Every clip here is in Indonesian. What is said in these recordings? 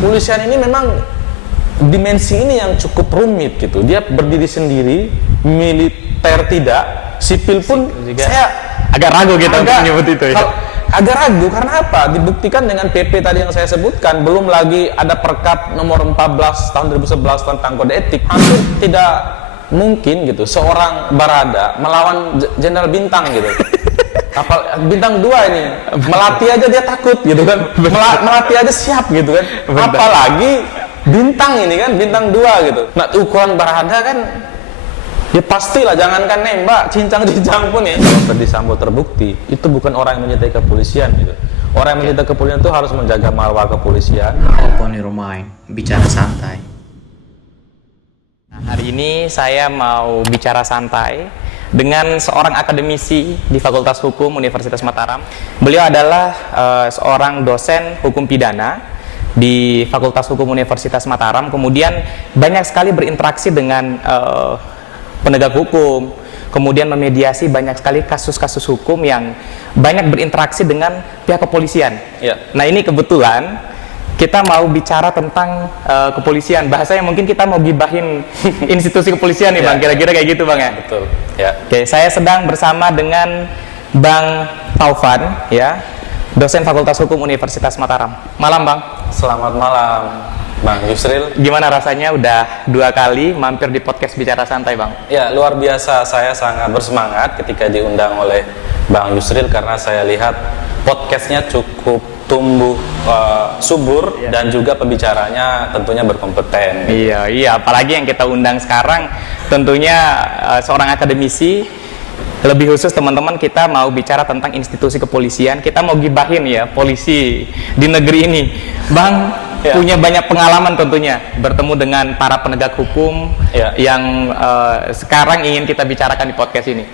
kepolisian ini memang dimensi ini yang cukup rumit gitu. Dia berdiri sendiri, militer tidak, sipil pun juga. Saya Agak ragu kita untuk menyebut itu ya. Agak ragu karena apa? Dibuktikan dengan PP tadi yang saya sebutkan, belum lagi ada Perkap nomor 14 tahun 2011 tentang kode etik. Hampir tidak mungkin gitu seorang Barada melawan Jenderal Bintang gitu. Bintang 2 ini melatih aja dia takut gitu kan. Melatih aja siap gitu kan. Apalagi Bintang ini kan, Bintang 2 gitu. Nah, ukuran Barada kan ya pastilah, jangankan nembak, cincang-cincang pun ya. Kalau Ferdy Sambo terbukti, itu bukan orang yang mencintai kepolisian gitu. Orang yang mencintai kepolisian itu harus menjaga marwah kepolisian. Open your mind, bicara santai. Nah, hari ini saya mau bicara santai dengan seorang akademisi di Fakultas Hukum Universitas Mataram. Beliau adalah seorang dosen hukum pidana di Fakultas Hukum Universitas Mataram. Kemudian banyak sekali berinteraksi dengan penegak hukum, kemudian memediasi banyak sekali kasus-kasus hukum yang banyak berinteraksi dengan pihak kepolisian. Ya. Nah, ini kebetulan kita mau bicara tentang kepolisian. Bahasanya mungkin kita mau gibahin institusi kepolisian nih, Bang. Kira-kira kayak gitu, Bang ya? Betul. Ya. Oke, saya sedang bersama dengan Bang Taufan, ya, dosen Fakultas Hukum Universitas Mataram. Malam, Bang. Selamat malam, Bang Yusril. Gimana rasanya udah 2 kali mampir di podcast Bicara Santai, Bang? Ya, luar biasa. Saya sangat bersemangat ketika diundang oleh Bang Yusril karena saya lihat podcastnya cukup tumbuh subur dan juga pembicaranya tentunya berkompeten. Iya, apalagi yang kita undang sekarang tentunya seorang akademisi. Lebih khusus teman-teman, kita mau bicara tentang institusi kepolisian. Kita mau gibahin ya polisi di negeri ini, Bang. Punya banyak pengalaman tentunya bertemu dengan para penegak hukum yang sekarang ingin kita bicarakan di podcast ini.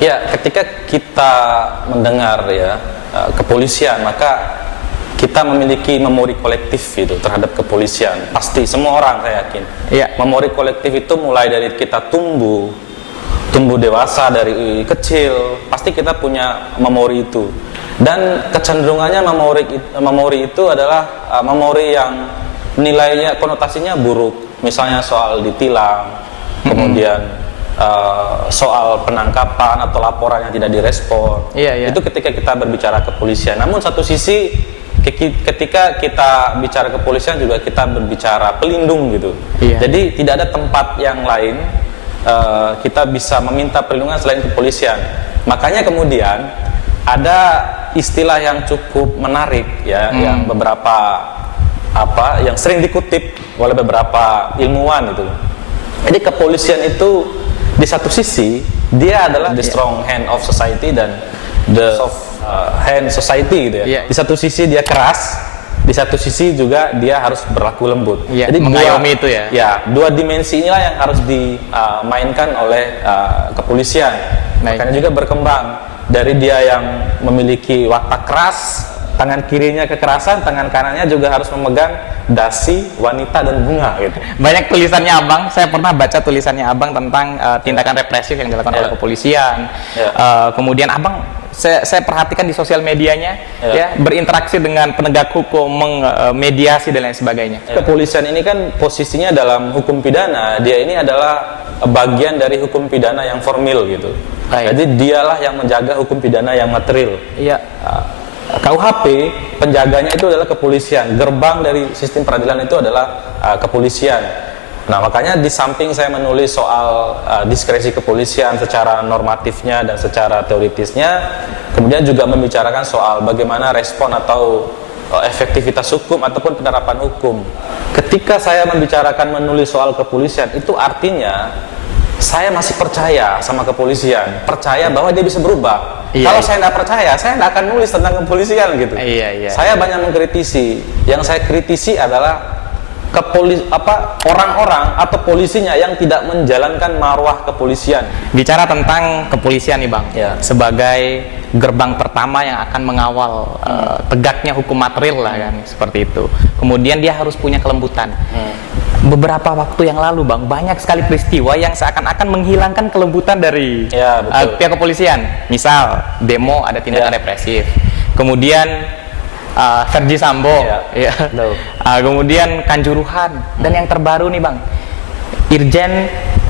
Ya, ketika kita mendengar ya kepolisian, maka kita memiliki memori kolektif itu terhadap kepolisian. Pasti semua orang, saya yakin. Iya. Memori kolektif itu mulai dari kita tumbuh dewasa, dari kecil, pasti kita punya memori itu. Dan kecenderungannya memori itu adalah memori yang nilainya, konotasinya buruk. Misalnya soal ditilang, kemudian soal penangkapan atau laporan yang tidak direspon. Itu ketika kita berbicara kepolisian. Namun satu sisi, ketika kita bicara kepolisian juga kita berbicara pelindung gitu. Jadi tidak ada tempat yang lain kita bisa meminta perlindungan selain kepolisian. Makanya kemudian ada istilah yang cukup menarik ya, yang beberapa yang sering dikutip oleh beberapa ilmuwan itu. Jadi kepolisian itu di satu sisi dia adalah the strong hand of society dan the soft hand society gitu ya. Di satu sisi dia keras, di satu sisi juga dia harus berlaku lembut. Jadi mengayomi itu ya. Ya, dua dimensi inilah yang harus dimainkan oleh kepolisian. Makanya juga berkembang dari dia yang memiliki watak keras, tangan kirinya kekerasan, tangan kanannya juga harus memegang dasi, wanita dan bunga gitu. Banyak tulisannya Abang, saya pernah baca tulisannya Abang tentang tindakan represif yang dilakukan oleh kepolisian. Kemudian Abang, saya perhatikan di sosial medianya ya, berinteraksi dengan penegak hukum, mediasi dan lain sebagainya. Kepolisian ini kan posisinya dalam hukum pidana, dia ini adalah bagian dari hukum pidana yang formil gitu. Jadi dialah yang menjaga hukum pidana yang material. KUHP penjaganya itu adalah kepolisian, gerbang dari sistem peradilan itu adalah kepolisian. Nah, makanya di samping saya menulis soal diskresi kepolisian secara normatifnya dan secara teoritisnya, kemudian juga membicarakan soal bagaimana respon atau efektivitas hukum ataupun penerapan hukum. Ketika saya membicarakan menulis soal kepolisian, itu artinya saya masih percaya sama kepolisian, percaya bahwa dia bisa berubah. Kalau saya nggak percaya, saya nggak akan nulis tentang kepolisian gitu. Saya banyak mengkritisi. Yang saya kritisi adalah orang-orang atau polisinya yang tidak menjalankan marwah kepolisian. Bicara tentang kepolisian nih Bang, sebagai gerbang pertama yang akan mengawal tegaknya hukum material lah kan, seperti itu. Kemudian dia harus punya kelembutan. Beberapa waktu yang lalu Bang, banyak sekali peristiwa yang seakan-akan menghilangkan kelembutan dari pihak kepolisian. Misal demo ada tindakan represif, kemudian Verdi Sambo, Iya, betul. Kemudian Kanjuruhan, dan yang terbaru nih Bang, Irjen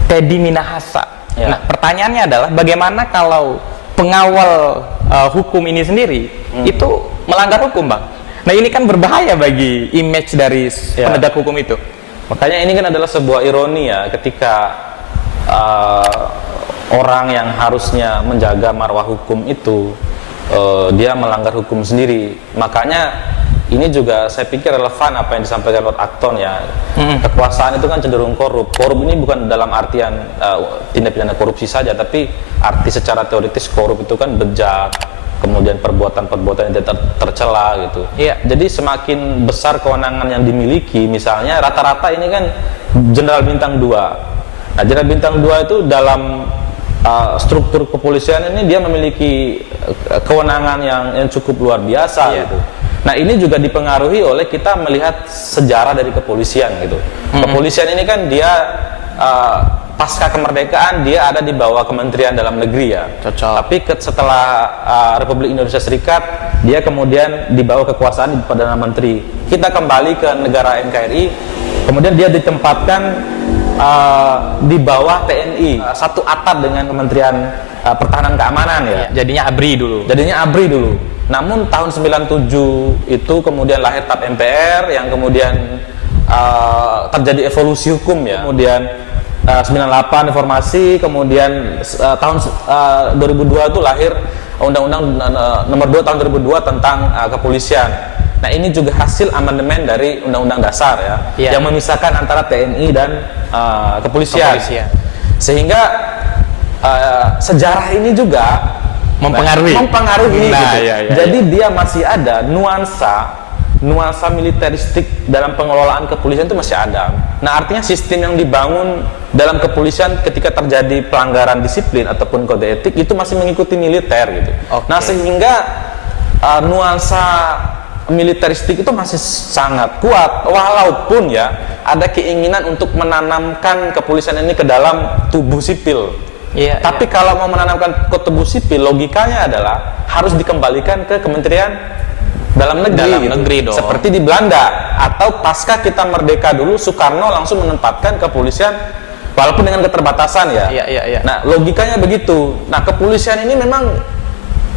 Teddy Minahasa. Ya. Nah, pertanyaannya adalah bagaimana kalau pengawal hukum ini sendiri itu melanggar hukum, Bang? Nah, ini kan berbahaya bagi image dari penegak hukum itu. Makanya ini kan adalah sebuah ironi ya, ketika orang yang harusnya menjaga marwah hukum itu dia melanggar hukum sendiri. Makanya ini juga saya pikir relevan apa yang disampaikan Lord Acton ya. Kekuasaan itu kan cenderung korup. Korup ini bukan dalam artian tindak pidana korupsi saja, tapi arti secara teoritis korup itu kan bejat, kemudian perbuatan-perbuatan yang tercela gitu. Iya. Jadi semakin besar kewenangan yang dimiliki, misalnya rata-rata ini kan Jenderal Bintang 2. Nah, Jenderal Bintang 2 itu dalam struktur kepolisian ini dia memiliki kewenangan yang cukup luar biasa gitu. Nah, ini juga dipengaruhi oleh kita melihat sejarah dari kepolisian gitu. Kepolisian ini kan dia pasca kemerdekaan dia ada di bawah Kementerian Dalam Negeri ya. Cocok. Tapi setelah Republik Indonesia Serikat dia kemudian di bawah kekuasaan di Perdana Menteri. Kita kembali ke negara NKRI, kemudian dia ditempatkan di bawah TNI, satu atap dengan Kementerian Pertahanan Keamanan ya. Jadinya ABRI dulu. Namun tahun 97 itu kemudian lahir TAP MPR yang kemudian terjadi evolusi hukum ya. Kemudian 98 reformasi, kemudian tahun 2002 itu lahir Undang-Undang nomor 2 tahun 2002 tentang kepolisian. Nah, ini juga hasil amandemen dari Undang-Undang Dasar ya, yang memisahkan antara TNI dan kepolisian. Sehingga sejarah ini juga mempengaruhi nah, gitu. Jadi dia masih ada nuansa militeristik dalam pengelolaan kepolisian itu masih ada. Nah, artinya sistem yang dibangun dalam kepolisian ketika terjadi pelanggaran disiplin ataupun kode etik itu masih mengikuti militer gitu. Nah, sehingga nuansa militeristik itu masih sangat kuat, walaupun ya ada keinginan untuk menanamkan kepolisian ini ke dalam tubuh sipil. Tapi kalau mau menanamkan ke tubuh sipil, logikanya adalah harus dikembalikan ke Kementerian Dalam Negeri, seperti di Belanda, atau pasca kita merdeka dulu Soekarno langsung menempatkan kepolisian walaupun dengan keterbatasan ya. Nah, logikanya begitu. Nah, kepolisian ini memang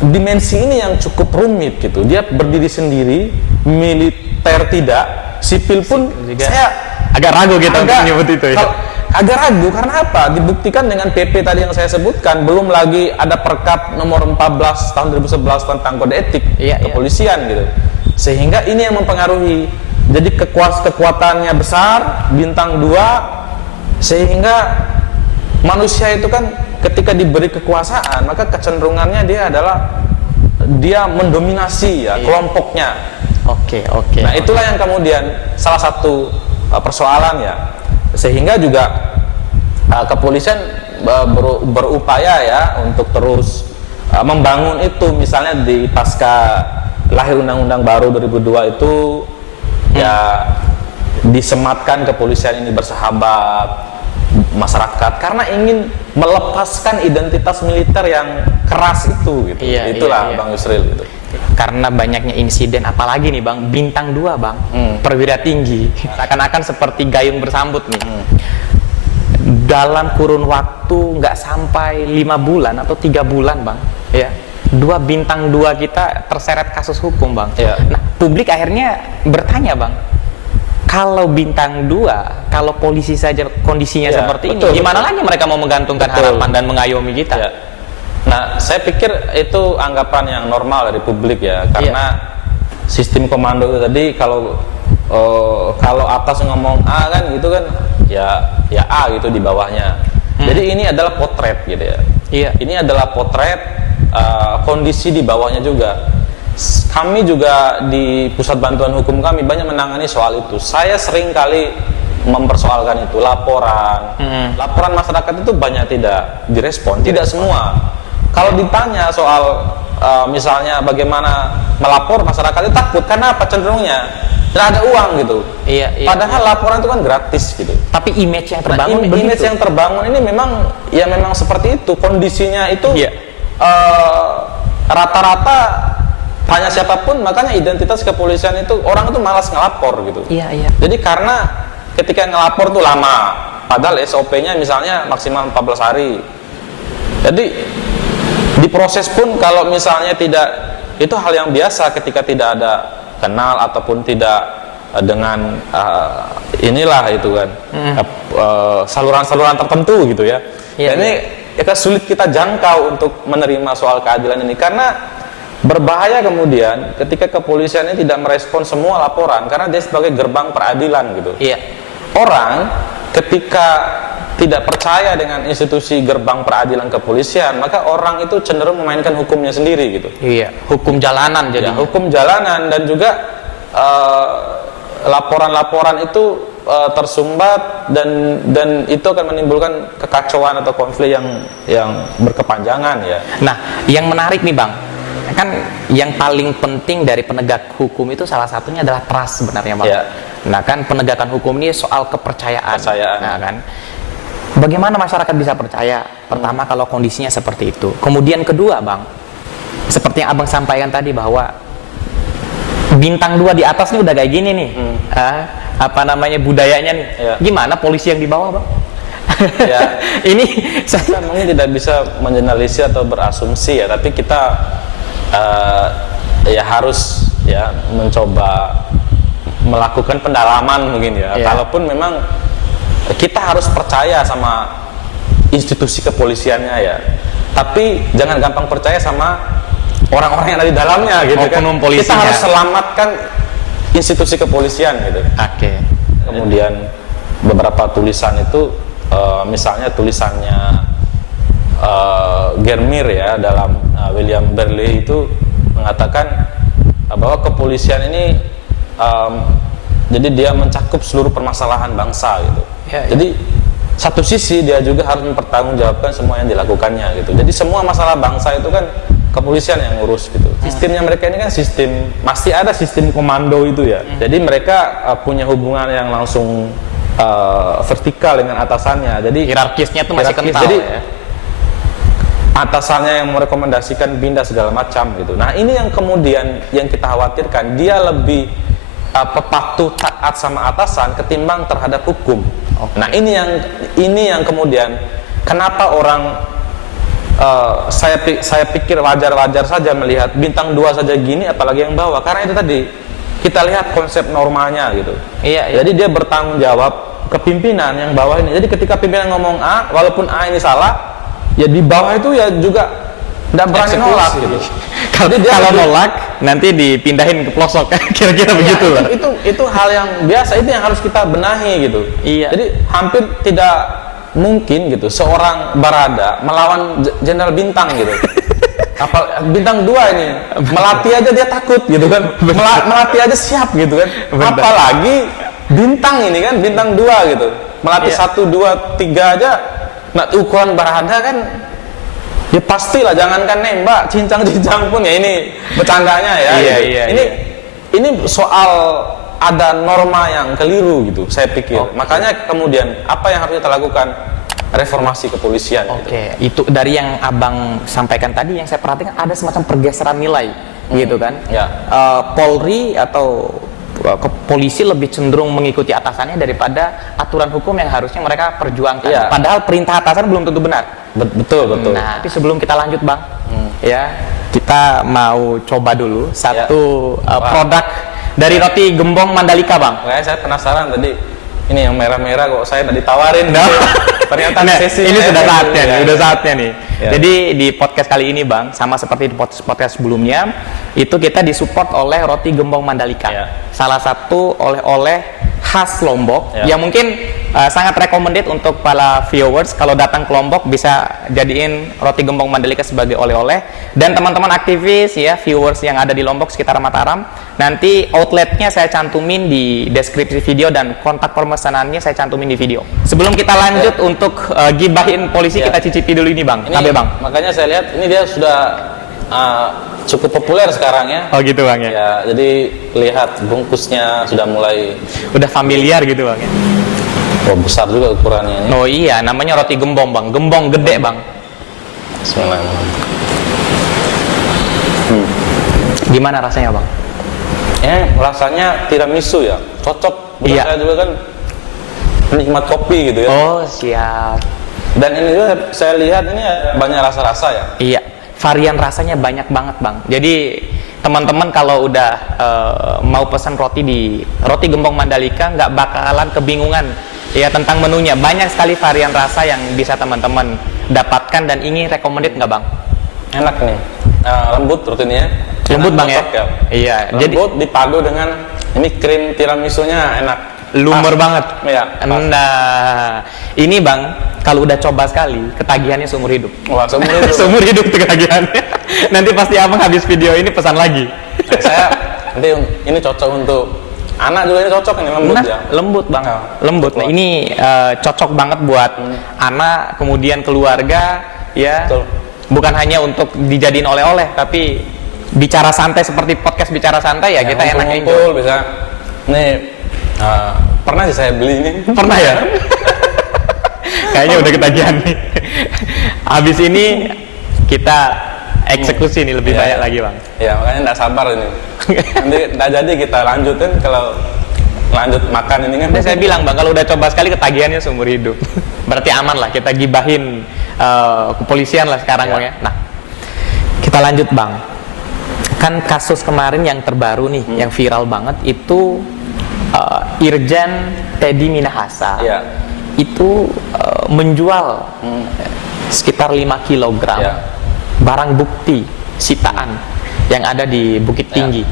dimensi ini yang cukup rumit gitu. Dia berdiri sendiri, militer tidak, sipil pun saya agak ragu kita untuk menyebut itu ya. Agak ragu karena apa? Dibuktikan dengan PP tadi yang saya sebutkan, belum lagi ada Perkap nomor 14 tahun 2011 tentang kode etik kepolisian gitu. Sehingga ini yang mempengaruhi. Jadi kekuatannya besar, bintang 2, sehingga manusia itu kan ketika diberi kekuasaan, maka kecenderungannya dia adalah dia mendominasi ya kelompoknya. Nah, itulah yang kemudian salah satu persoalan ya. Sehingga juga kepolisian berupaya ya untuk terus membangun itu, misalnya di pasca lahir undang-undang baru 2002 itu ya disematkan kepolisian ini bersahabat masyarakat karena ingin melepaskan identitas militer yang keras itu gitu. Itulah Bang Yusril gitu. Karena banyaknya insiden, apalagi nih Bang, bintang 2 Bang, perwira tinggi, seakan-akan seperti gayung bersambut nih. Dalam kurun waktu nggak sampai 5 bulan atau 3 bulan Bang, ya, 2 bintang 2 kita terseret kasus hukum Bang. Nah, publik akhirnya bertanya Bang, kalau bintang 2, kalau polisi saja kondisinya seperti ini, gimana lagi mereka mau menggantungkan harapan dan mengayomi kita? Nah, saya pikir itu anggapan yang normal dari publik ya, karena sistem komando itu tadi kalau atas ngomong A kan gitu kan, ya A gitu di bawahnya. Jadi ini adalah potret gitu ya. Ini adalah potret kondisi di bawahnya juga. Kami juga di Pusat Bantuan Hukum kami banyak menangani soal itu. Saya sering kali mempersoalkan itu, laporan masyarakat itu banyak tidak direspon, tidak semua. Kalau ditanya soal misalnya bagaimana melapor, masyarakat itu takut karena apa? Cenderungnya tidak ada uang gitu. Padahal laporan itu kan gratis gitu. Tapi image yang terbangun image yang terbangun ini memang memang seperti itu kondisinya itu. Rata-rata tanya siapapun, makanya identitas kepolisian itu orang itu malas ngelapor gitu. Iya. Jadi karena ketika ngelapor tuh lama, padahal SOP-nya misalnya maksimal 14 hari. Jadi diproses pun kalau misalnya tidak, itu hal yang biasa ketika tidak ada kenal ataupun tidak dengan inilah itu kan saluran-saluran tertentu gitu ya. Iya, Ini ya, sulit kita jangkau untuk menerima soal keadilan ini karena berbahaya kemudian ketika kepolisian ini tidak merespon semua laporan karena dia sebagai gerbang peradilan gitu. Iya. Orang ketika tidak percaya dengan institusi gerbang peradilan kepolisian, maka orang itu cenderung memainkan hukumnya sendiri gitu. Iya, hukum jalanan jadi. Ya, hukum jalanan dan juga laporan-laporan itu tersumbat dan itu akan menimbulkan kekacauan atau konflik yang berkepanjangan ya. Nah, yang menarik nih Bang, kan yang paling penting dari penegak hukum itu salah satunya adalah trust sebenarnya Bang. Ya. Nah kan penegakan hukum ini soal kepercayaan. Nah kan, bagaimana masyarakat bisa percaya? Pertama kalau kondisinya seperti itu. Kemudian kedua Bang, seperti yang Abang sampaikan tadi bahwa bintang 2 di atas nih udah kayak gini nih. Apa namanya budayanya nih? Ya. Gimana polisi yang di bawah Bang? Ya. Ini Kita mungkin tidak bisa mengeneralisir atau berasumsi ya, tapi kita ya harus ya mencoba melakukan pendalaman mungkin ya. Kalaupun memang kita harus percaya sama institusi kepolisiannya ya, tapi jangan gampang percaya sama orang-orang yang ada di dalamnya gitu kan. Kita harus selamatkan institusi kepolisian gitu. Oke. Kemudian beberapa tulisan itu misalnya tulisannya Germir ya dalam William Berley itu mengatakan bahwa kepolisian ini jadi dia mencakup seluruh permasalahan bangsa gitu. Jadi satu sisi dia juga harus mempertanggungjawabkan semua yang dilakukannya gitu. Jadi semua masalah bangsa itu kan kepolisian yang ngurus gitu. Sistemnya mereka ini kan sistem, masih ada sistem komando itu ya. Jadi mereka punya hubungan yang langsung vertikal dengan atasannya. Jadi hierarkisnya tuh masih kental jadi, ya. Atasannya yang merekomendasikan pindah segala macam gitu. Nah ini yang kemudian yang kita khawatirkan, dia lebih patuh taat sama atasan ketimbang terhadap hukum. Nah ini yang kemudian kenapa orang saya pikir wajar-wajar saja melihat bintang 2 saja gini, apalagi yang bawah, karena itu tadi kita lihat konsep normalnya gitu. Iya. Jadi dia bertanggung jawab kepimpinan yang bawah ini. Jadi ketika pimpinan ngomong A, walaupun A ini salah, ya di bawah itu ya juga tidak berani nolak gitu. Kalau nolak nanti dipindahin ke pelosok kira-kira begitu lah. Itu hal yang biasa, itu yang harus kita benahi gitu. Iya. Jadi hampir tidak mungkin gitu seorang Barada melawan Jenderal Bintang gitu. Bintang 2 ini melatih aja dia takut gitu kan. Melatih aja siap gitu kan. Apalagi Bintang ini kan bintang 2 gitu. Melatih 1, 2, 3 aja. Nah ukuran Barada kan ya pastilah, jangankan nembak, cincang-cincang pun ya ini bercandanya ya. Ini soal ada norma yang keliru gitu saya pikir. Makanya kemudian apa yang harus kita lakukan? Reformasi kepolisian. Oke. Itu dari yang Abang sampaikan tadi yang saya perhatikan ada semacam pergeseran nilai gitu kan. Ya. Polri atau polisi lebih cenderung mengikuti atasannya daripada aturan hukum yang harusnya mereka perjuangkan. Ya. Padahal perintah atasan belum tentu benar. Betul. Nah, tapi sebelum kita lanjut Bang, ya kita mau coba dulu satu produk dari roti gembong Mandalika Bang. Saya penasaran tadi, ini yang merah-merah kok saya tadi tawarin. Ternyata sesi ini sudah saatnya nih, udah saatnya nih. Ya. Jadi di podcast kali ini Bang, sama seperti di podcast sebelumnya, itu kita disupport oleh roti gembong Mandalika. Ya. Salah satu oleh-oleh khas Lombok yang mungkin sangat recommended untuk para viewers kalau datang ke Lombok bisa jadiin roti gembong Mandalika sebagai oleh-oleh. Dan teman-teman aktivis ya, viewers yang ada di Lombok sekitar Mataram, nanti outletnya saya cantumin di deskripsi video dan kontak pemesanannya saya cantumin di video. Sebelum kita lanjut untuk gibahin polisi, kita cicipi dulu ini Bang, cabe Bang. Makanya saya lihat ini dia sudah cukup populer sekarang ya. Oh gitu Bang ya. Ya, jadi lihat bungkusnya sudah mulai familiar gitu Bang ya. Oh, besar juga ukurannya ini. Oh iya, namanya roti gembong Bang, gembong gede Bang. Bismillahirrahmanirrahim. Gimana rasanya bang? Rasanya tiramisu ya, cocok. Bukan Iya. saya juga kan penikmat kopi gitu ya. Oh siap. Dan ini juga saya lihat ini banyak rasa-rasa ya. Iya, varian rasanya banyak banget bang. Jadi teman-teman kalau udah mau pesan roti di Roti Gembong Mandalika nggak bakalan kebingungan ya tentang menunya. Banyak sekali varian rasa yang bisa teman-teman dapatkan dan ini recommended nggak bang? Enak nih, lembut rotinya. Lembut bang ya? Cocok Iya. Lembut dipadu dengan ini krim tiramisunya enak. Lumer Pas. banget. Iya. pas. Nah, ini bang, kalau udah coba sekali, ketagihannya seumur hidup. Wah, seumur hidup. Seumur hidup tuh ketagihannya. Nanti pasti abang habis video ini pesan lagi. Saya nanti ini cocok untuk anak juga, ini cocok ini lembut Nah, ya. lembut bang, Nah, lembut. Nah, betul. ini cocok banget buat anak, kemudian keluarga, ya. Betul. Bukan hanya untuk dijadiin oleh-oleh, tapi bicara santai seperti podcast bicara santai ya, kita enak enjoy. ngumpul bisa. Nih pernah sih saya beli ini. Pernah ya? Kayaknya udah ketagihan nih. Habis ini kita eksekusi nih lebih Iya, banyak iya. lagi bang. Ya makanya nggak sabar ini. Nanti nggak jadi kita lanjutin kalau lanjut makan ini kan. Saya bilang bang, kalau udah coba sekali ketagihannya seumur hidup. Berarti aman lah, kita gibahin kepolisian lah sekarang Ya. bang ya. Nah, kita lanjut bang. Kan kasus kemarin yang terbaru nih, yang viral banget itu Irjen Teddy Minahasa. Iya. Itu menjual sekitar 5 kilogram Ya. barang bukti sitaan yang ada di Bukit Tinggi.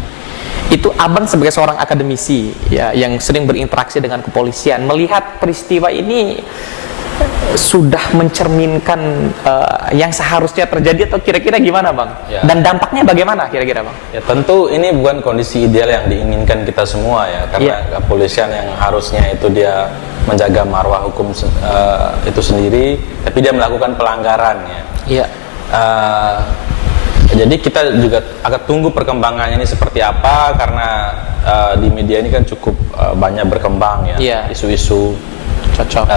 Itu abang sebagai seorang akademisi ya yang sering berinteraksi dengan kepolisian, melihat peristiwa ini sudah mencerminkan yang seharusnya terjadi atau kira-kira gimana bang? Ya. Dan dampaknya bagaimana kira-kira bang? Ya tentu ini bukan kondisi ideal yang diinginkan kita semua ya, karena kepolisian yang harusnya itu dia menjaga marwah hukum itu sendiri, tapi dia melakukan pelanggaran ya. Iya. Jadi kita juga akan tunggu perkembangannya ini seperti apa, karena di media ini kan cukup banyak berkembang ya, Iya. isu-isu Cocok.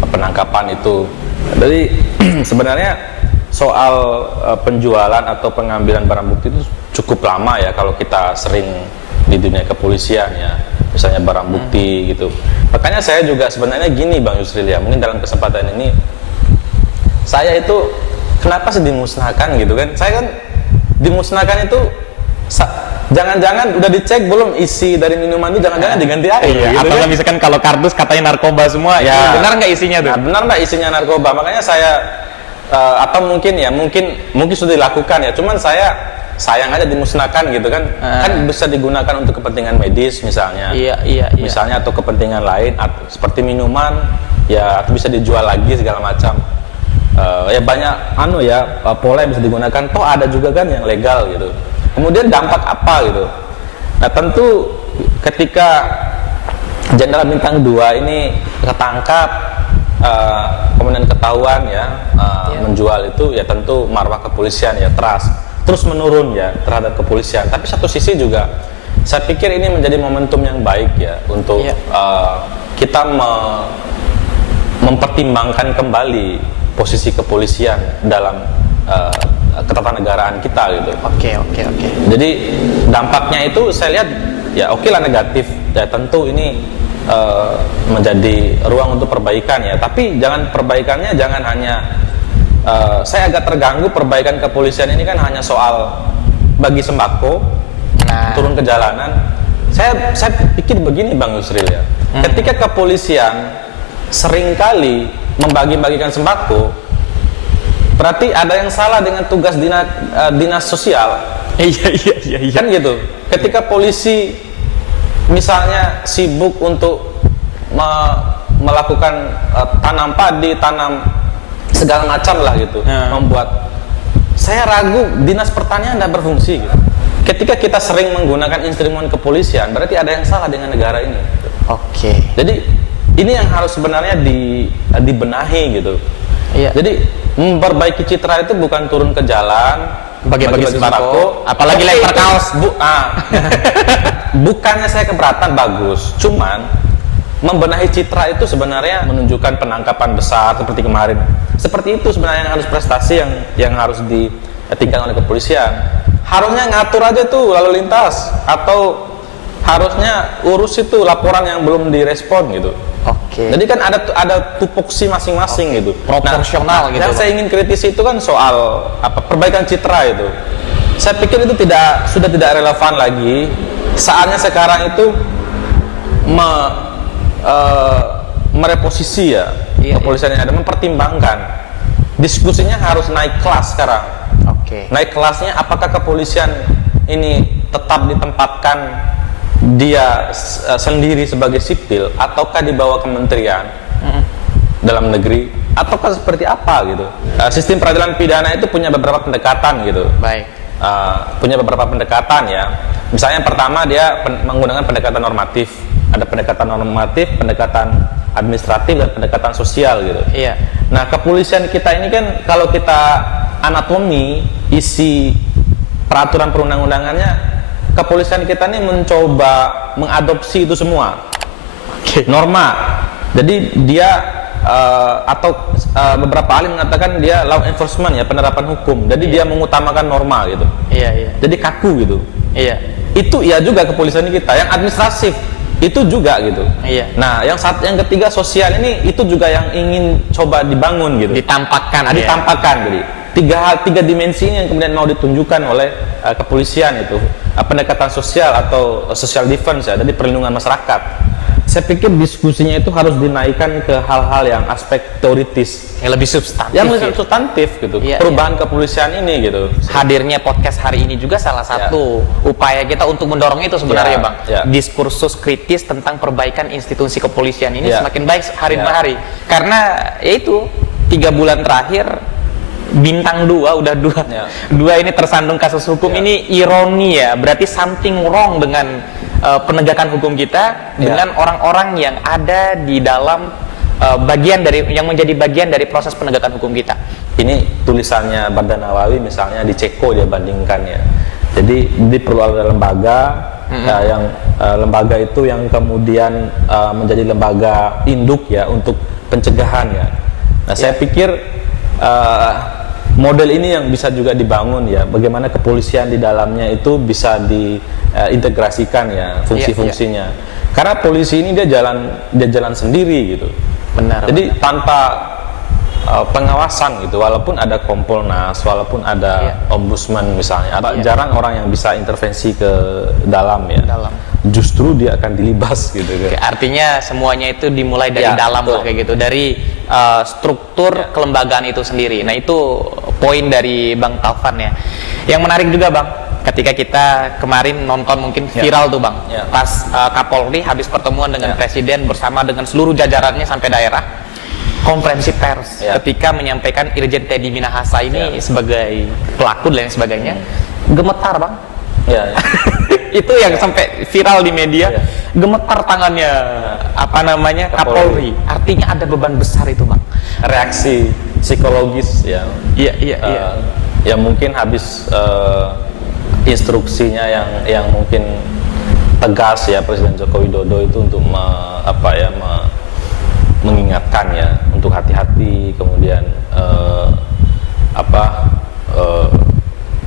penangkapan itu. Jadi sebenarnya soal penjualan atau pengambilan barang bukti itu cukup lama ya kalau kita sering di dunia kepolisian ya, misalnya barang bukti gitu. Makanya saya juga sebenarnya gini Bang Yusril ya, mungkin dalam kesempatan ini saya itu kenapa sih dimusnahkan gitu kan? Saya kan dimusnahkan itu jangan-jangan udah dicek belum isi dari minuman itu, jangan-jangan diganti air Iya, gitu atau kan? misalkan kalau kardus katanya narkoba semua, Ya. benar nggak isinya tuh? Nah, benar nggak isinya narkoba? Makanya saya atau mungkin sudah dilakukan ya. Cuman saya sayang aja dimusnahkan gitu kan. Kan bisa digunakan untuk kepentingan medis misalnya. Iya. Misalnya atau kepentingan lain seperti minuman ya, atau bisa dijual lagi segala macam. Ya banyak pola yang bisa digunakan. Toh ada juga kan yang legal gitu. Kemudian dampak apa gitu? Nah tentu ketika Jenderal Bintang 2 ini ketangkap, kemudian ketahuan ya menjual itu, ya tentu marwah kepolisian ya terus menurun ya terhadap kepolisian. Tapi satu sisi juga saya pikir ini menjadi momentum yang baik ya untuk kita mempertimbangkan kembali posisi kepolisian dalam ketatanegaraan kita gitu. Oke. Jadi dampaknya itu saya lihat ya oke lah negatif ya, tentu ini menjadi ruang untuk perbaikan ya, tapi perbaikannya jangan hanya saya agak terganggu perbaikan kepolisian ini kan hanya soal bagi sembako, turun ke jalanan. Saya pikir begini Bang Yusril ya, ketika kepolisian seringkali membagi-bagikan sembako, berarti ada yang salah dengan tugas dinas sosial. Iya. Kan gitu. Ketika polisi misalnya sibuk untuk melakukan tanam padi, tanam segala macam lah gitu, membuat saya ragu dinas pertanian tidak berfungsi gitu. Ketika kita sering menggunakan instrumen kepolisian, berarti ada yang salah dengan negara ini gitu. Oke. Jadi ini yang harus sebenarnya dibenahi gitu. Iya. Jadi memperbaiki citra itu bukan turun ke jalan Bagi-bagi sembako, apalagi lempar kaos. Bukannya saya keberatan, bagus. Cuman membenahi citra itu sebenarnya menunjukkan penangkapan besar seperti kemarin. Seperti itu sebenarnya yang harus prestasi yang harus ditingkatkan oleh kepolisian. harusnya ngatur aja tuh lalu lintas, atau harusnya urus itu laporan yang belum direspon gitu. Oke. Jadi kan ada tupoksi masing-masing gitu. Proporsional gitu, Yang Bang. saya ingin kritisi itu kan soal perbaikan citra itu. Saya pikir itu sudah tidak relevan lagi. Saatnya sekarang itu mereposisi ya kepolisian yang ada, mempertimbangkan. Diskusinya harus naik kelas sekarang. Oke. Naik kelasnya, apakah kepolisian ini tetap ditempatkan dia sendiri sebagai sipil, ataukah di bawah kementerian dalam negeri, ataukah seperti apa gitu. Sistem peradilan pidana itu punya beberapa pendekatan gitu. Baik. Punya beberapa pendekatan ya. Misalnya yang pertama dia menggunakan pendekatan normatif. Ada pendekatan normatif, pendekatan administratif, dan pendekatan sosial gitu. Iya. Nah, kepolisian kita ini kan kalau kita anatomi isi peraturan perundang-undangannya, kepolisian kita ini mencoba mengadopsi itu semua. Norma. Jadi dia beberapa ahli mengatakan dia law enforcement ya, penerapan hukum. Jadi dia mengutamakan norma gitu. Iya. Jadi kaku gitu. Iya. Itu ya juga kepolisian kita. Yang administratif itu juga gitu. Iya. Nah, yang ketiga sosial ini itu juga yang ingin coba dibangun gitu. Ditampakkan. Ditampakkan jadi tiga dimensi ini yang kemudian mau ditunjukkan oleh kepolisian itu, pendekatan sosial atau social defense ya, jadi perlindungan masyarakat. Saya pikir diskusinya itu harus dinaikkan ke hal-hal yang aspek teoritis, Yang lebih substantif. yang lebih substantif gitu. Iya, Perubahan kepolisian ini gitu. Hadirnya podcast hari ini juga salah satu upaya kita untuk mendorong itu sebenarnya, Ya, Bang. ya. Diskursus kritis tentang perbaikan institusi kepolisian ini Ya. semakin baik hari Ya. demi hari. Karena yaitu 3 bulan terakhir bintang 2 udah Ya. dua ini tersandung kasus hukum. Ya. Ini ironi ya, berarti something wrong dengan penegakan hukum kita dengan orang-orang yang ada di dalam yang menjadi bagian dari proses penegakan hukum kita. Ini tulisannya Badan Nawawi misalnya di Ceko dia bandingkannya. Jadi perlu ada lembaga yang lembaga itu yang kemudian menjadi lembaga induk ya untuk pencegahan ya. Nah, saya pikir model ini yang bisa juga dibangun ya, bagaimana kepolisian di dalamnya itu bisa diintegrasikan ya fungsi-fungsinya. Karena polisi ini dia jalan sendiri gitu. Benar. Jadi tanpa pengawasan gitu, walaupun ada Kompolnas, walaupun ada ombudsman misalnya, jarang orang yang bisa intervensi ke dalam ya. Justru dia akan dilibas gitu kan. Oke, artinya semuanya itu dimulai dari dalam lah kayak gitu, dari struktur kelembagaan itu sendiri. Nah, itu poin dari Bang Taufan ya. Yang menarik juga, Bang, ketika kita kemarin nonton mungkin viral tuh, Bang. Pas Kapolri habis pertemuan dengan Presiden bersama dengan seluruh jajarannya sampai daerah, konferensi pers ketika menyampaikan Irjen Teddy Minahasa ini sebagai pelaku dan lain sebagainya, gemetar, Bang. Itu yang sampai viral di media, gemetar tangannya Kapolri. Artinya ada beban besar itu, Bang. Reaksi psikologis ya. Iya. Ya mungkin habis instruksinya yang mungkin tegas ya Presiden Joko Widodo itu untuk mengingatkan ya untuk hati-hati, kemudian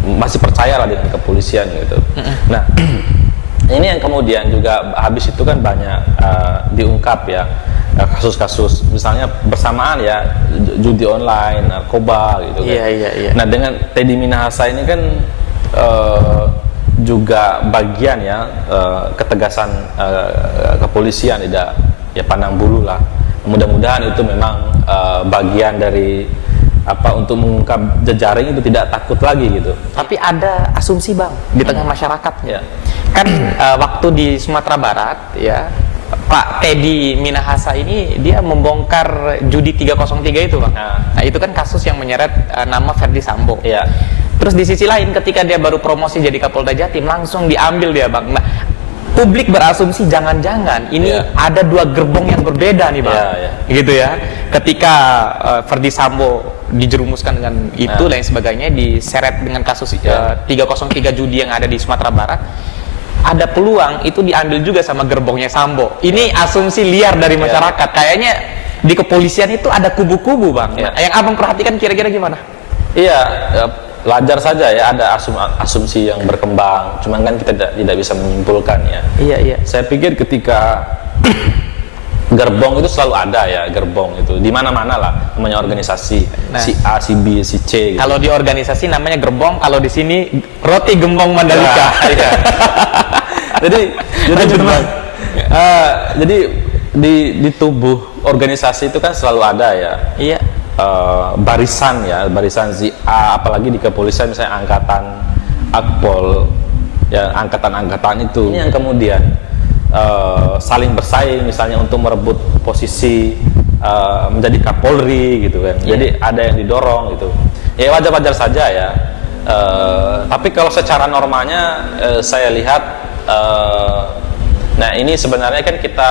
masih percayalah dengan kepolisian gitu. Nah, ini yang kemudian juga habis itu kan banyak diungkap ya kasus-kasus misalnya bersamaan ya judi online, narkoba gitu kan. Iya. Nah, dengan Teddy Minahasa ini kan juga bagian ya ketegasan kepolisian, tidak ya pandang bulu lah. Mudah-mudahan itu memang bagian dari untuk mengungkap jejaring itu tidak takut lagi gitu. Tapi ada asumsi, Bang, di tengah masyarakat kan waktu di Sumatera Barat ya, Pak Teddy Minahasa ini dia membongkar judi 303 itu, Bang. Nah, itu kan kasus yang menyeret nama Verdi Sambo. Terus di sisi lain ketika dia baru promosi jadi Kapolda Jatim langsung diambil dia, Bang. Nah, publik berasumsi jangan-jangan ini ada 2 gerbong yang berbeda nih, Bang. Gitu ya. Ketika Verdi Sambo dijerumuskan dengan itu dan sebagainya, diseret dengan kasus 303 judi yang ada di Sumatera Barat, ada peluang itu diambil juga sama gerbongnya Sambo. Ini asumsi liar dari masyarakat. Kayaknya di kepolisian itu ada kubu-kubu, Bang. Nah, yang Abang perhatikan kira-kira gimana? wajar saja ya ada asumsi yang berkembang. Cuman kan kita tidak bisa menyimpulkan ya. Iya, iya. Saya pikir ketika gerbong itu selalu ada ya, gerbong itu di mana-mana lah, namanya organisasi. Nah, si A, si B, si C gitu. Kalau di organisasi namanya gerbong, kalau di sini roti gembong Mandalika. Nah, iya. jadi jadi di tubuh organisasi itu kan selalu ada ya. Iya. Barisan si A, apalagi di kepolisian misalnya angkatan Akpol ya, angkatan itu ini yang kemudian saling bersaing misalnya untuk merebut posisi menjadi Kapolri gitu kan. Jadi ada yang didorong gitu. Ya wajar-wajar saja ya. Tapi kalau secara normalnya saya lihat nah ini sebenarnya kan kita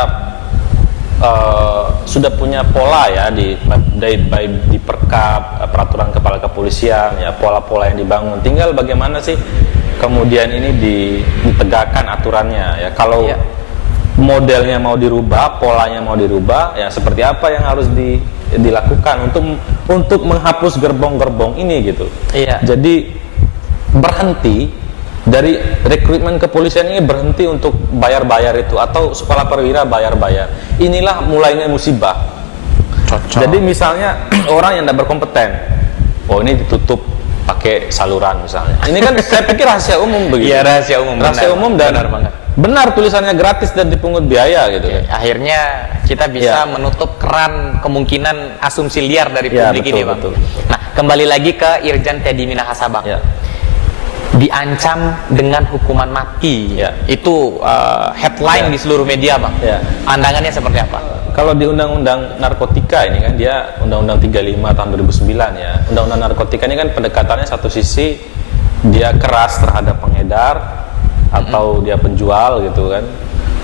sudah punya pola ya di Perkap, peraturan kepala kepolisian ya, pola-pola yang dibangun. Tinggal bagaimana sih kemudian ini ditegakkan aturannya ya. Kalau modelnya mau dirubah, polanya mau dirubah, ya seperti apa yang harus dilakukan untuk menghapus gerbong-gerbong ini gitu. Iya. Jadi berhenti dari rekrutmen kepolisian ini, berhenti untuk bayar-bayar itu, atau sekolah perwira bayar-bayar. Inilah mulainya musibah. Cocok. Jadi misalnya orang yang tidak berkompeten, oh ini ditutup pakai saluran misalnya. Ini kan saya pikir rahasia umum begitu. Iya, rahasia umum. Rahasia umum dan benar banget. Benar tulisannya gratis dan dipungut biaya gitu. Akhirnya kita bisa menutup keran kemungkinan asumsi liar dari publik betul, ini, Bang. betul. Nah, kembali lagi ke Irjen Teddy Minahasa, Bang. Ya. Diancam dengan hukuman mati. Ya. Itu headline di seluruh media, Bang. Ya. Pandangannya seperti apa? Kalau di Undang-Undang Narkotika ini kan dia Undang-Undang 35 tahun 2009 ya. Undang-Undang Narkotika ini kan pendekatannya satu sisi dia keras terhadap pengedar atau dia penjual gitu kan,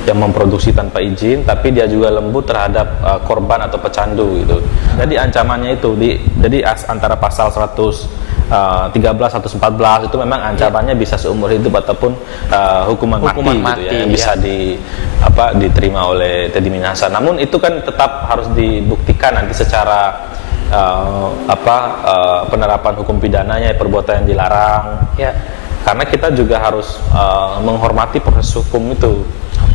yang memproduksi tanpa izin, tapi dia juga lembut terhadap korban atau pecandu gitu. Jadi ancamannya itu jadi antara pasal 113 114 itu memang ancamannya bisa seumur hidup ataupun hukuman mati gitu ya, yang bisa diterima oleh Teddy Minahasa. Namun itu kan tetap harus dibuktikan nanti secara penerapan hukum pidananya, perbuatan yang dilarang. Ya. Karena kita juga harus menghormati proses hukum itu.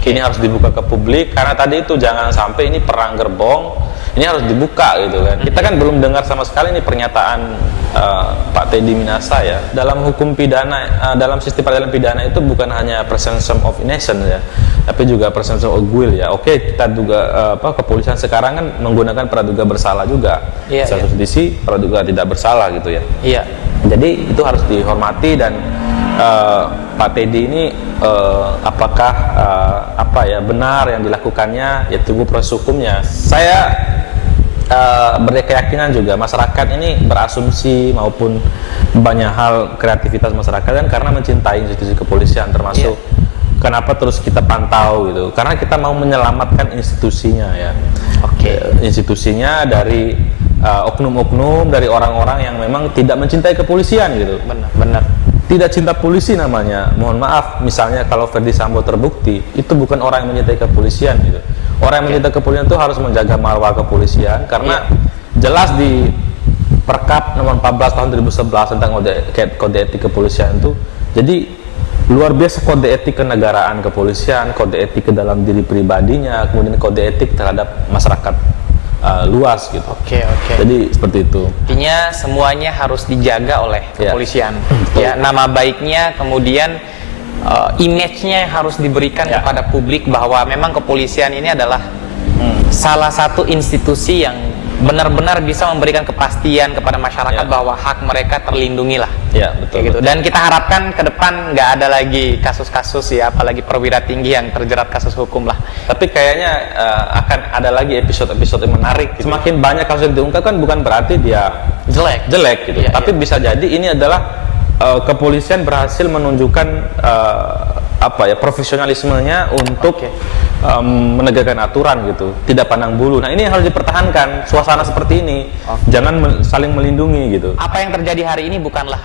Ini harus dibuka ke publik, karena tadi itu jangan sampai ini perang gerbong, ini harus dibuka gitu kan. Kita kan belum dengar sama sekali ini pernyataan Pak Teddy Minahasa ya. Dalam hukum pidana, dalam sistem peradilan pidana itu bukan hanya presumption of innocence ya, tapi juga presumption of guilt ya. Oke, kita juga kepolisian sekarang kan menggunakan praduga bersalah juga. Satu sisi praduga tidak bersalah gitu ya. Iya. Jadi itu harus dihormati dan Pak Teddy ini apakah benar yang dilakukannya, ya tunggu proses hukumnya. Saya berkeyakinan juga masyarakat ini berasumsi maupun banyak hal kreativitas masyarakat kan karena mencintai institusi kepolisian, termasuk kenapa terus kita pantau gitu, karena kita mau menyelamatkan institusinya ya. Institusinya dari oknum-oknum, dari orang-orang yang memang tidak mencintai kepolisian gitu. Benar. Tidak cinta polisi namanya. Mohon maaf, misalnya kalau Ferdy Sambo terbukti, itu bukan orang yang mencintai kepolisian gitu. Orang yang mencintai kepolisian itu harus menjaga marwah kepolisian, karena jelas di Perkap nomor 14 tahun 2011 tentang kode etik kepolisian itu. Jadi luar biasa kode etik kenegaraan kepolisian, kode etik ke dalam diri pribadinya, kemudian kode etik terhadap masyarakat luas gitu. Jadi seperti itu. Intinya semuanya harus dijaga oleh kepolisian. Ya, nama baiknya, kemudian image-nya harus diberikan kepada publik bahwa memang kepolisian ini adalah salah satu institusi yang benar-benar bisa memberikan kepastian kepada masyarakat bahwa hak mereka terlindungi lah. Ya, betul, gitu. Dan kita harapkan ke depan nggak ada lagi kasus-kasus ya, apalagi perwira tinggi yang terjerat kasus hukum lah. Tapi kayaknya akan ada lagi episode-episode yang menarik gitu. Semakin banyak kasus yang diungkap kan bukan berarti dia jelek gitu. Tapi bisa jadi ini adalah kepolisian berhasil menunjukkan profesionalismenya untuk menegakkan aturan gitu, tidak pandang bulu. Nah ini yang harus dipertahankan, suasana seperti ini. Jangan saling melindungi gitu. Apa yang terjadi hari ini bukanlah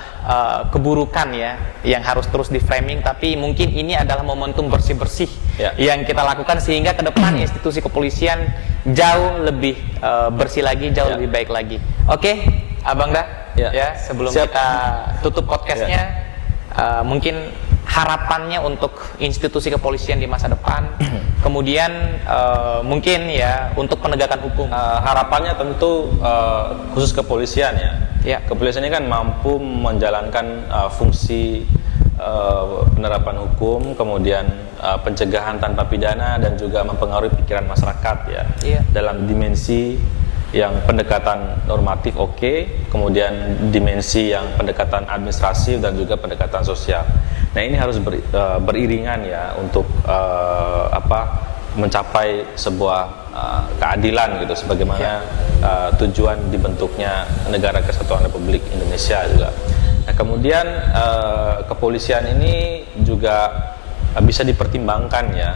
keburukan ya yang harus terus di framing, tapi mungkin ini adalah momentum bersih-bersih yang kita lakukan sehingga ke depan institusi kepolisian jauh lebih bersih lagi, jauh lebih baik lagi. Oke, Abang Da? Ya, sebelum Siap. kita tutup podcastnya, mungkin harapannya untuk institusi kepolisian di masa depan, kemudian mungkin ya untuk penegakan hukum. Harapannya tentu khusus kepolisian ya. Ya. Kepolisian ini kan mampu menjalankan fungsi penerapan hukum, kemudian pencegahan tanpa pidana dan juga mempengaruhi pikiran masyarakat ya. Iya. Dalam dimensi yang pendekatan normatif kemudian dimensi yang pendekatan administratif dan juga pendekatan sosial. Nah ini harus beriringan ya untuk mencapai sebuah keadilan gitu, sebagaimana tujuan dibentuknya Negara Kesatuan Republik Indonesia juga. Nah kemudian kepolisian ini juga bisa dipertimbangkan ya,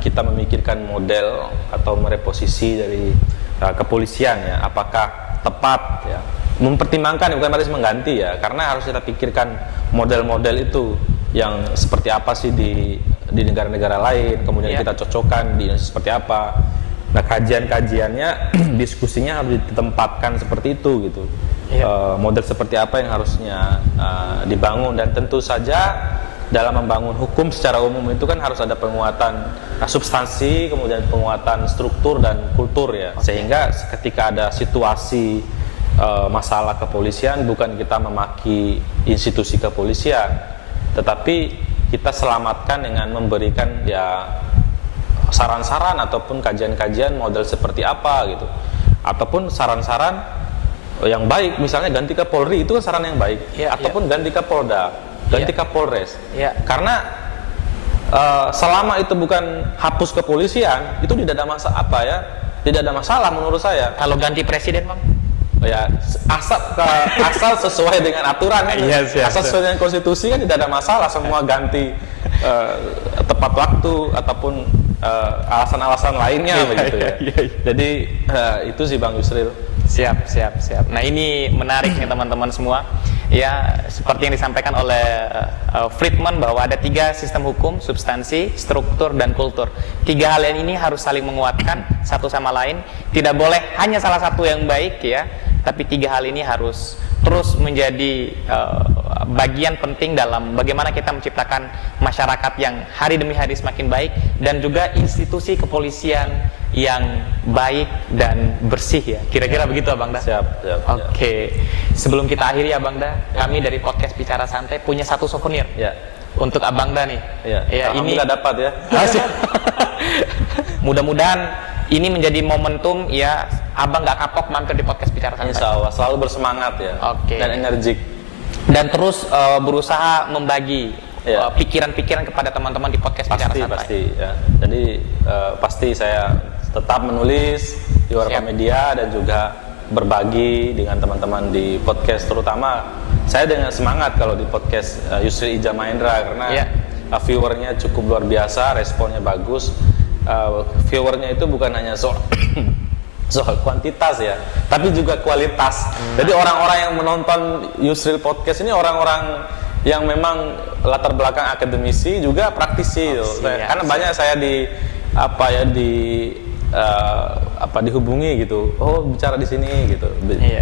kita memikirkan model atau mereposisi dari kepolisian ya, apakah tepat ya, mempertimbangkan bukan berarti mengganti ya, karena harus kita pikirkan model-model itu yang seperti apa sih di negara-negara lain, kemudian kita cocokkan di Indonesia seperti apa. Nah kajian-kajiannya diskusinya harus ditempatkan seperti itu gitu. Model seperti apa yang harusnya dibangun, dan tentu saja dalam membangun hukum secara umum itu kan harus ada penguatan substansi, kemudian penguatan struktur dan kultur ya. Sehingga ketika ada situasi masalah kepolisian, bukan kita memaki institusi kepolisian, tetapi kita selamatkan dengan memberikan ya saran-saran ataupun kajian-kajian model seperti apa gitu, ataupun saran-saran yang baik, misalnya ganti ke Polri itu kan saran yang baik, ataupun ganti ke Polda, ganti ke Polres, karena selama itu bukan hapus kepolisian, itu tidak ada masalah menurut saya. Kalau ganti presiden, Bang? Ya asal sesuai dengan aturan kan? Asal sesuai dengan konstitusi kan tidak ada masalah, semua ganti tepat waktu ataupun alasan-alasan lainnya begitu ya. Jadi itu sih Bang Yusril. Siap. Nah ini menarik nih teman-teman semua. Ya seperti yang disampaikan oleh Friedman bahwa ada 3 sistem hukum, substansi, struktur, dan kultur. 3 hal ini harus saling menguatkan satu sama lain. Tidak boleh hanya salah satu yang baik ya, tapi 3 hal ini harus terus menjadi bagian penting dalam bagaimana kita menciptakan masyarakat yang hari demi hari semakin baik, dan juga institusi kepolisian yang baik dan bersih ya. Kira-kira begitu Abang Da? Siap. Oke. Sebelum kita akhiri Abang Da, kami dari podcast Bicara Santai punya satu souvenir. Ya. Untuk Abang Da nih. Ya, ini nggak dapat ya. Mudah-mudahan ini menjadi momentum ya, Abang nggak kapok mampir di podcast Bicara Santai. Insya Allah selalu bersemangat ya. Dan energik. Dan terus berusaha membagi pikiran-pikiran kepada teman-teman di podcast Bicara Santai. Pasti ya. Jadi pasti saya tetap menulis di beberapa media dan juga berbagi dengan teman-teman di podcast, terutama saya dengan semangat kalau di podcast Yusril Ija Mahendra, karena viewernya cukup luar biasa, responnya bagus. Viewernya itu bukan hanya soal kuantitas ya, tapi juga kualitas. Jadi orang-orang yang menonton Yusril Podcast ini orang-orang yang memang latar belakang akademisi juga praktisi karena banyak saya dihubungi gitu, bicara di sini gitu,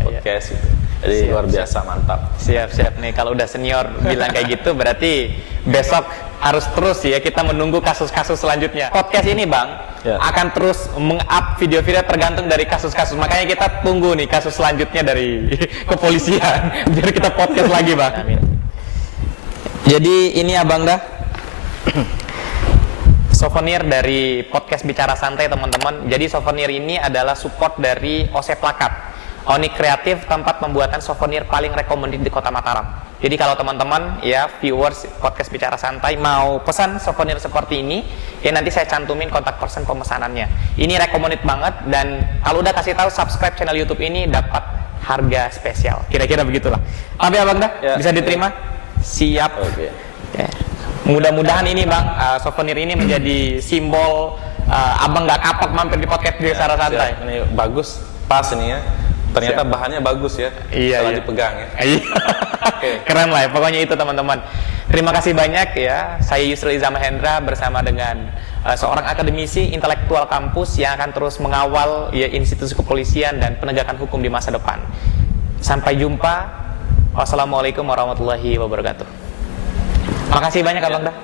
podcast gitu. Jadi luar biasa, mantap. Siap nih, kalau udah senior bilang kayak gitu berarti besok harus terus ya kita menunggu kasus-kasus selanjutnya. Podcast ini Bang akan terus meng-up video-video tergantung dari kasus-kasus. Makanya kita tunggu nih kasus selanjutnya dari kepolisian biar kita podcast lagi Bang. Amin. Jadi ini Abang Da souvenir dari podcast Bicara Santai teman-teman. Jadi souvenir ini adalah support dari OC Plakat, Onik Kreatif, tempat pembuatan souvenir paling recommended di Kota Mataram. Jadi kalau teman-teman ya viewers podcast Bicara Santai mau pesan souvenir seperti ini, ya nanti saya cantumin kontak person pemesanannya. Ini recommended banget, dan kalau udah kasih tahu subscribe channel YouTube ini dapat harga spesial. Kira-kira begitulah. Tapi Abang Da bisa diterima? Siap. Mudah-mudahan ini Bang, souvenir ini menjadi simbol Abang nggak kapok mampir di podcast Bicara Santai. Ini bagus, pas ini ya. Ternyata bahannya bagus ya. Setelah dipegang ya. Keren lah ya, pokoknya itu teman-teman. Terima kasih banyak ya. Saya Yusril Iza Mahendra bersama dengan seorang akademisi intelektual kampus yang akan terus mengawal ya institusi kepolisian dan penegakan hukum di masa depan. Sampai jumpa. Wassalamualaikum warahmatullahi wabarakatuh. Makasih banyak Abang Dah.